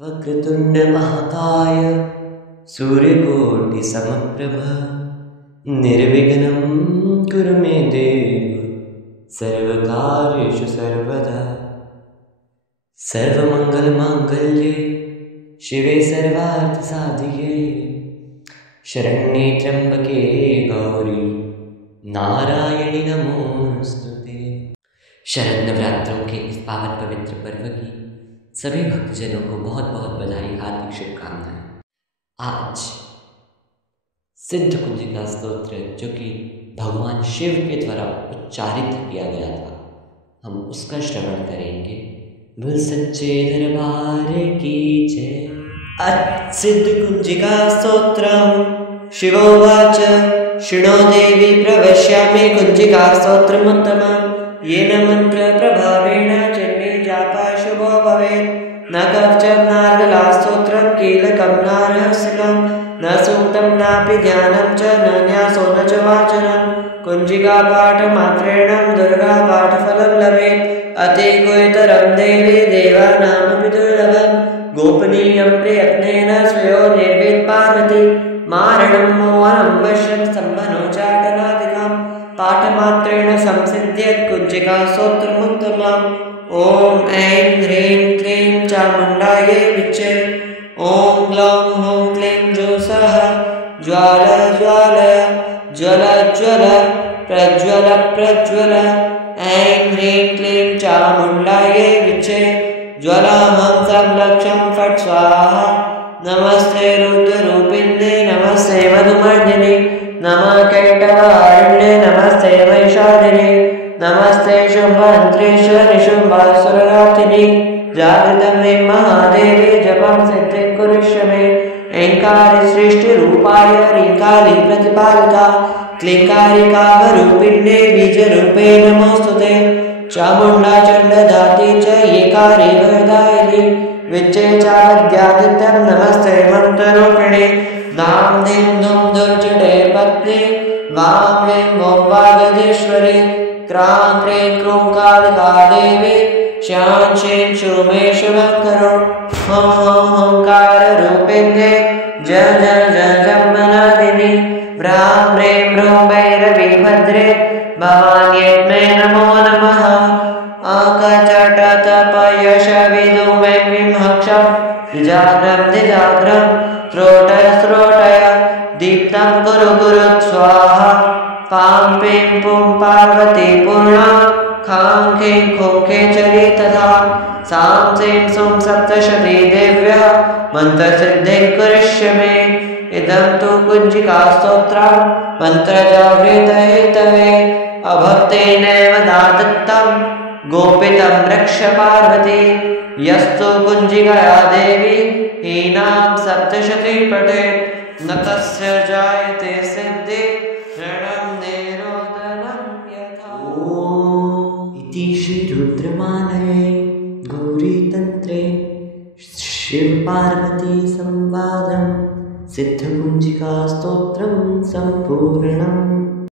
वक्रतुंड महाकाय सूर्यकोटि समप्रभ निर्विघ्नं कुरु मे देव सर्वकार्येषु सर्वदा। सर्वमंगलमांगल्ये शिवे सर्वार्थसाधिके शरण्ये त्र्यंबके गौरी नारायणी नमोस्तुते। शरद नवरात्रों के इस पावन पवित्र पर्व की सभी भक्तजनों को बहुत बहुत बधाई, हार्दिक शुभकामनाएं। आज सिद्ध कुंजिका स्तोत्र जो कि भगवान शिव के द्वारा उच्चारित किया गया था, हम उसका श्रवण करेंगे। बोल सच्चे दरबार की जय। सिद्ध कुंजिका स्तोत्रम शिवोवाच शृणो देवी प्रवक्ष्यामि कुंजिका स्तोत्रमुत्तमम् येन मंत्र प्रभावेण जन्मे जापा शुभो भवेत्। न कवचं नार्गला स्तोत्रं कीलकं न रहस्यं न सूक्तं नापि ध्यानं च न न्यासो न च वाचनं। कुंजिका पाठमात्रेण दुर्गा पाठफलं लभेत्। अतिकुयतरं देवी देवानामपि दुर्लभं। गोपनीयं प्रयत्नेन स्वयो निर्वेद पार्वती। मारणं मोहनं वश्यं सम्मनो चाटनादिकं पाठमात्रेण संसिद्ध्येत् कुंजिका स्तोत्रमुत्तमम्। ओम ऐं ह्रीं क्लीं चामुण्डायै विच्चे। ओम ग्लौं हौं क्लीं जोसः ज्वाल ज्वाल ज्वल ज्वल प्रज्वल प्रज्वल। ऐं ह्रीं क्लीं चामुण्डायै विच्चे ज्वलहं संलक्षं फट् स्वाहा। नमस्ते रुद्ररूपिण्ये नमस्ते मधुमर्दिने नमः कैटभारण्ये नमस्ते महिषादिने नमस्ते शुम्भन्त्रेश्वरि शुम्भासुरघातिनि। जागृतं मे महादेवी जपं सिद्धिं कुरुष्व मे। ऐंकारी सृष्टिरूपाय ह्रींकारी प्रतिपालिका क्लींकारिकावरूपिण्ये बीजरूपे नमोस्तुते। चामुण्डा चण्डधात्री च येकारी वरदायिनी विच्चे चावद्यादित्यं नमस्ते मन्त्ररूपिणे। नाम दीं दुं दुर्जटे पत्नी वां वीं वों वागधीश्वरी। क्रां क्रीं क्रूं कालिका देवी श्यां शीं शू मे शुभं करो। हं हं हंकाररूपिण्ये जय जय जय जम्बनादिनि। भ्रां ह्रीं भ्रूं भैरवी भद्रे भवान्यै नमो नमः। आकचटतपयशविदुं वैं वीं हक्षं जाग्रं दिजाग्रं स्रोटय स्रोटय दीप्तं कुरु कुरु स्वाहा। पां पीं पुं पार्वती पूर्णा खां खीं खूं खेचरी तथा। सां सीं सुं सप्तशती देव्यः मन्त्रसिद्धिं कुरुष्व मे। इदं तु कुंजिका स्तोत्रं मन्त्रजागृतहेतवे। अभक्तेनैव दादत्तं गोपितं रक्ष पार्वती। यस्तु कुंजिकया देवी हीनां सप्तशती पठेत् न तस्य जायते सिद्धि ऋणं निरोधनं यथा। ओम इति श्री रुद्रमालये गौरीतन्त्रे शिव पार्वती संवादं सिद्ध कुंजिका स्तोत्रं संपूर्णम्।